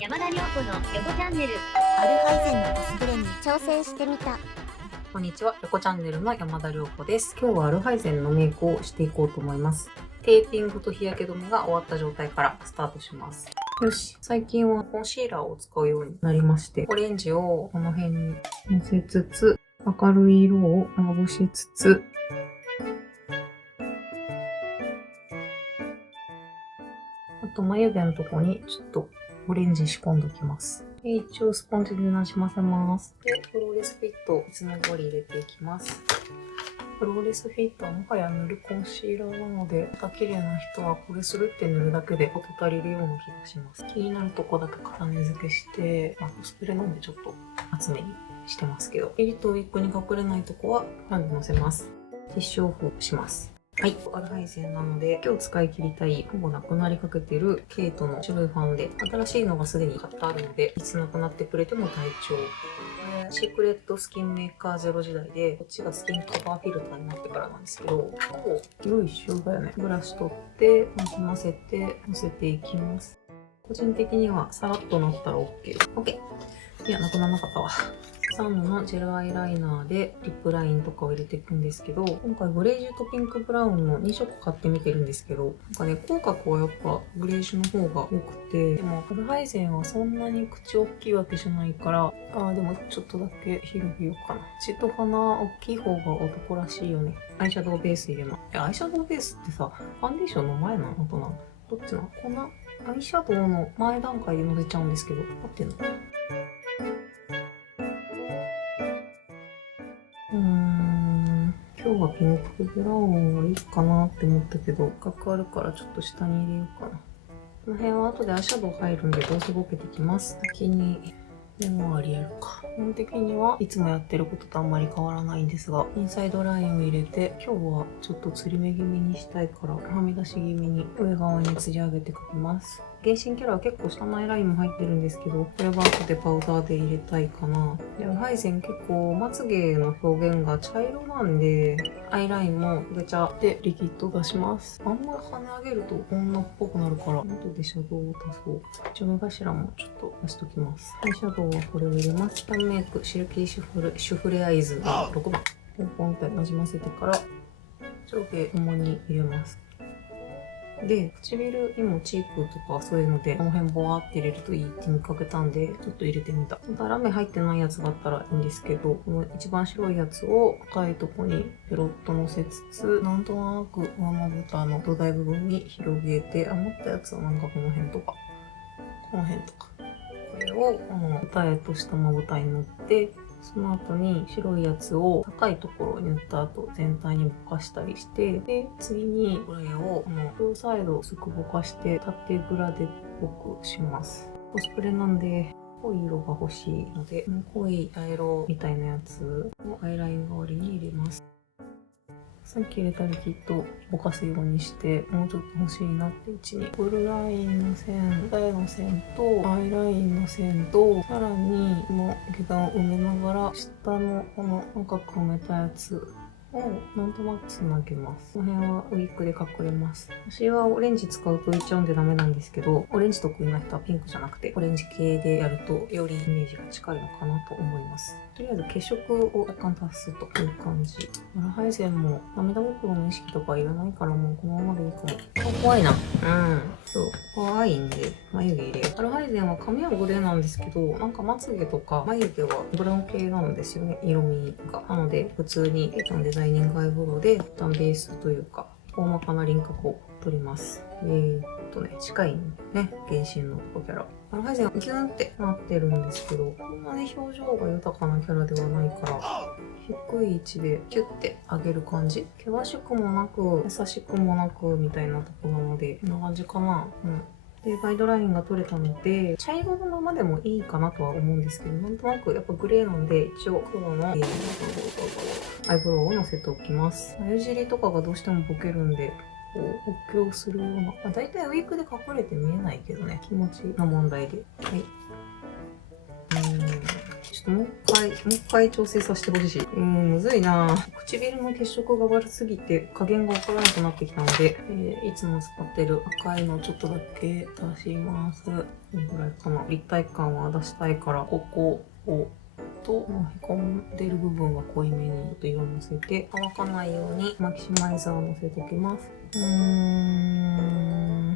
山田涼子の横チャンネル。アルハイゼンのコスプレに挑戦してみた。こんにちは、横チャンネルの山田涼子です。今日はアルハイゼンのメイクをしていこうと思います。テーピングと日焼け止めが終わった状態からスタートします。よし、最近はコンシーラーを使うようになりまして、オレンジをこの辺にのせつつ、明るい色をまぶしつつ、あと眉毛のとこにちょっとオレンジ仕込んでおきます。で一応スポンジでなじませます。で、フローレスフィットをいつも通り入れていきます。フローレスフィットはもはや塗るコンシーラーなので、また綺麗な人はこれするって塗るだけで事足りるような気がします。気になるとこだけ重ね付けして、コスプレなんでちょっと厚めにしてますけど、襟とウィッグに隠れないとこはハンで乗せます。ティッシュオフします。はい。アルハイゼンなので、今日使い切りたい、ほぼなくなりかけてるケイトの白いファンで、新しいのがすでに買ってあるので、いつなくなってくれても大丈夫。シークレットスキンメーカーゼロ時代で、こっちがスキンカバーフィルターになってからなんですけど、ほぼ色一緒だよね。ブラシ取って、なじませて、のせていきます。個人的にはさらっとなったら OK。OK。いや、なくならなかったわ。サンのジェルアイライナーでリップラインとかを入れていくんですけど、今回グレージュとピンクブラウンの2色買ってみてるんですけど、口角はやっぱグレージュの方が多くて、でもアルハイゼンはそんなに口大きいわけじゃないから、でもちょっとだけ広げようかな。口と鼻大きい方が男らしいよね。アイシャドウベース入れます。アイシャドウベースってさ、ファンデーションの前なのかな？どっちなの？こんなアイシャドウの前段階でのせちゃうんですけど、合ってんの？今日はピンクブラウンはいいかなって思ったけど、角あるからちょっと下に入れようかな。この辺は後でアイシャドウ入るんでどうせボケてきます。先にメモありやるか。基本的にはいつもやってることとあんまり変わらないんですが、インサイドラインを入れて、今日はちょっとつり目気味にしたいから、はみ出し気味に上側につり上げて描きます。原神キャラは結構下のアイラインも入ってるんですけど、これは後でパウダーで入れたいかな。で、アルハイゼン結構まつげの表現が茶色なんで、アイラインもこれ茶でリキッド出します。あんま跳ね上げると女っぽくなるから、後でシャドウを足そう。一応目頭もちょっと出しときます。アイシャドウはこれを入れます。タンメイク、シルキーシュフレアイズが6番。ポンポンってなじませてから、上下ともに入れます。で、唇にもチークとかそういうので、この辺ボワーって入れるといいって見かけたんで、ちょっと入れてみた。本当はラメ入ってないやつだったらいいんですけど、この一番白いやつを赤いとこにペロッと乗せつつ、なんとなく上まぶたの土台部分に広げて、余ったやつはなんかこの辺とか、この辺とか。これを二重としたまぶたに乗って、その後に白いやつを高いところに塗った後全体にぼかしたりして、で、次にこれを両サイド薄くぼかして縦グラデっぽくします。コスプレなんで濃い色が欲しいので、濃い茶色みたいなやつをアイライン代わりに入れます。さっき入れたリキッドぼかすようにして、もうちょっと欲しいなって位置に。ブルーラインの線、二重の線と、アイラインの線と、さらに、この下段を埋めながら、下のこの赤く埋めたやつをなんとなくつなげます。この辺はウィッグで隠れます。私はオレンジ使うと浮いちゃうんでダメなんですけど、オレンジ得意な人はピンクじゃなくて、オレンジ系でやるとよりイメージが近いのかなと思います。とりあえず血色を若干足すという感じ。アルハイゼンも涙袋の意識とかいらないからもうこのままでいいかも。怖いな。そう。怖いんで、眉毛入れよう。アルハイゼンは髪はグレーなんですけど、なんかまつげとか眉毛はブラウン系なんですよね、色味が。なので、普通にデザイニングアイブロウで、一旦ベースというか、大まかな輪郭を取ります。近いんだよね、原神のキャラ。アルハイゼンはギューンってなってるんですけど、こんなに表情が豊かなキャラではないから、低い位置でキュッて上げる感じ。険しくもなく、優しくもなく、みたいなとこなので、こんな感じかな。で、ガイドラインが取れたので、茶色のままでもいいかなとは思うんですけど、なんとなくやっぱグレーなんで、一応黒のアイブロウを乗せておきます。眉尻とかがどうしてもボケるんで、こう補強するような。だいたいウィッグで隠れて見えないけどね、気持ちの問題で。はい。ちょっともう一回調整させてほしい。むずいな。唇の血色が悪すぎて加減がわからなくなってきたので、いつも使ってる赤いのをちょっとだけ出します。どのぐらいかな。立体感は出したいから、ここをと、へこんでる部分は濃いめにちょっと色をのせて、乾かないようにマキシマイザーをのせておきます。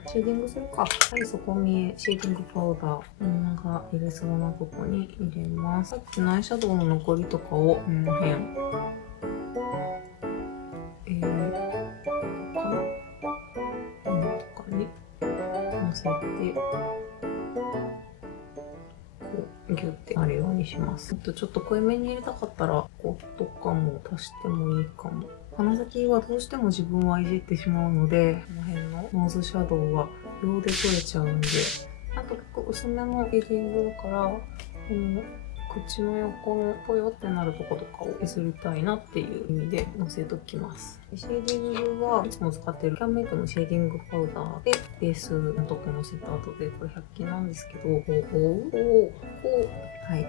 シェーディングするか。はい、底見え、シェーディングパウダー。みんなが入れそうなとこに入れます。さっきのアイシャドウの残りとかを、この辺。とかにのせて、ギュッてなるようにします。ちょっと濃いめに入れたかったら、こうとかも足してもいいかも。鼻先はどうしても自分はいじってしまうので、この辺のノーズシャドウは秒で取れちゃうんで、あと結構薄めのシェーディングだから、口の横のぽよってなるとことかを削りたいなっていう意味でのせときます。シェーディングはいつも使ってるキャンメイクのシェーディングパウダーでベースのとこのせた後で、これ100均なんですけど、はい。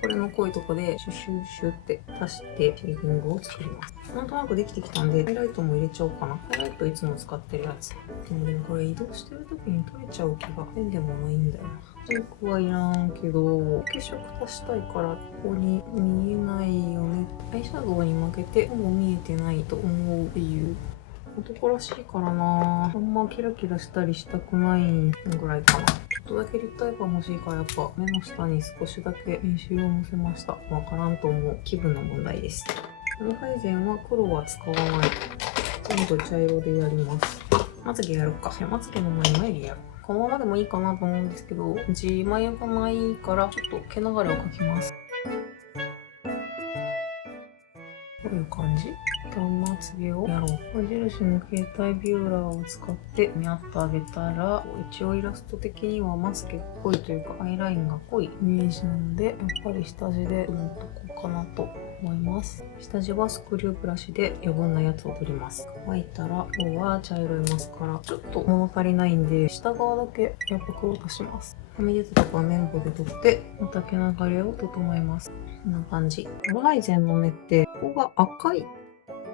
これの濃いとこでシュシュシュって足してシェーディングを作ります。なんとなくできてきたんで、ハイライトも入れちゃおうかな。ハイライトいつも使ってるやつ。でもこれ移動してる時に取れちゃう気が変でもないんだよな。ピンクはいらんけど、血色足したいからここに見えないよね。アイシャドウに負けてもう見えてないと思うっていう男らしいからな。あんまキラキラしたりしたくないぐらいかな。ちょっとだけ立体感欲しいからやっぱ目の下に少しだけ編集をのせました。わからんと思う。気分の問題です。アルハイゼンは黒は使わない。全部茶色でやります。まつげやるか。まつげの前に眉毛やる。このままでもいいかなと思うんですけど、うち眉がないからちょっと毛流れを描きます。こういう感じ。まつげをやろう。無印の携帯ビューラーを使ってミャッと上げたら、一応イラスト的にはまつげっぽいというかアイラインが濃いイメージなので、やっぱり下地で塗っとこうかなと思います。下地はスクリューブラシで余分なやつを取ります。乾いたら、今日は茶色いマスカラ。ちょっと物足りないんで、下側だけやっぱ黒足します。はみ出たとこは綿棒で取って、また毛流れを整えます。こんな感じ。アルハイゼンの目って、ここが赤い。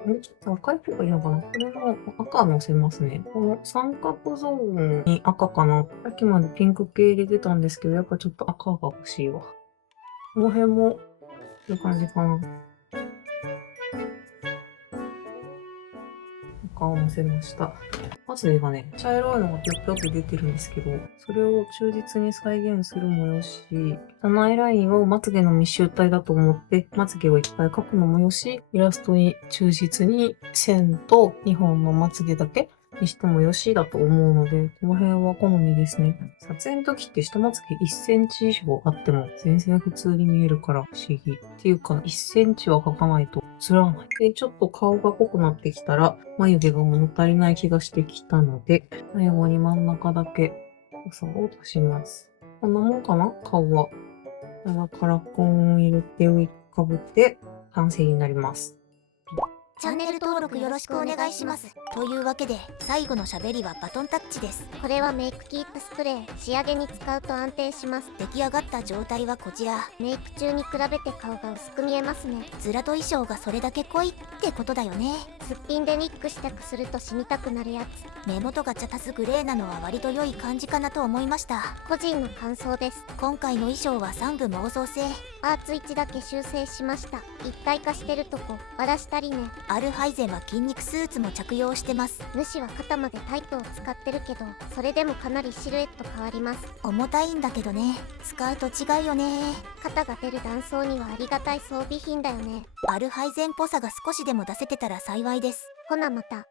ちょっと赤い方がいいのかな。これの赤のせますね。この三角ゾーンに赤かな。さっきまでピンク系入れてたんですけど、やっぱちょっと赤が欲しいわ。この辺も、こういう感じかな。赤をのせました。まずがね、茶色いのがぴょっぴょって出てるんですけど、それを忠実に再現するもよし、アイラインをまつげの密集体だと思って、まつげをいっぱい描くのもよし、イラストに忠実に線と2本のまつげだけにしてもよしだと思うので、この辺は好みですね。撮影の時って下まつげ1センチ以上あっても全然普通に見えるから不思議。っていうか1センチは描かないと映らない。で、ちょっと顔が濃くなってきたら眉毛が物足りない気がしてきたので、最後に真ん中だけ濃さを足します。こんなもんかな顔は。カラコンを入れて上かぶって完成になります。チャンネル登録よろしくお願いします。というわけで最後の喋りはバトンタッチです。これはメイクキープスプレー。仕上げに使うと安定します。出来上がった状態はこちら。メイク中に比べて顔が薄く見えますね。ズラと衣装がそれだけ濃いってことだよね。すっぴんでニックしたくすると死にたくなるやつ。目元が茶足すグレーなのは割と良い感じかなと思いました。個人の感想です。今回の衣装は3部妄想製。パーツ1だけ修正しました。一体化してるとこバラしたりね。アルハイゼンは筋肉スーツも着用してます。主は肩までタイトを使ってるけど、それでもかなりシルエット変わります。重たいんだけどね。使うと違うよね。肩が出る男装にはありがたい装備品だよね。アルハイゼンっぽさが少しでも出せてたら幸いです。ほなまた。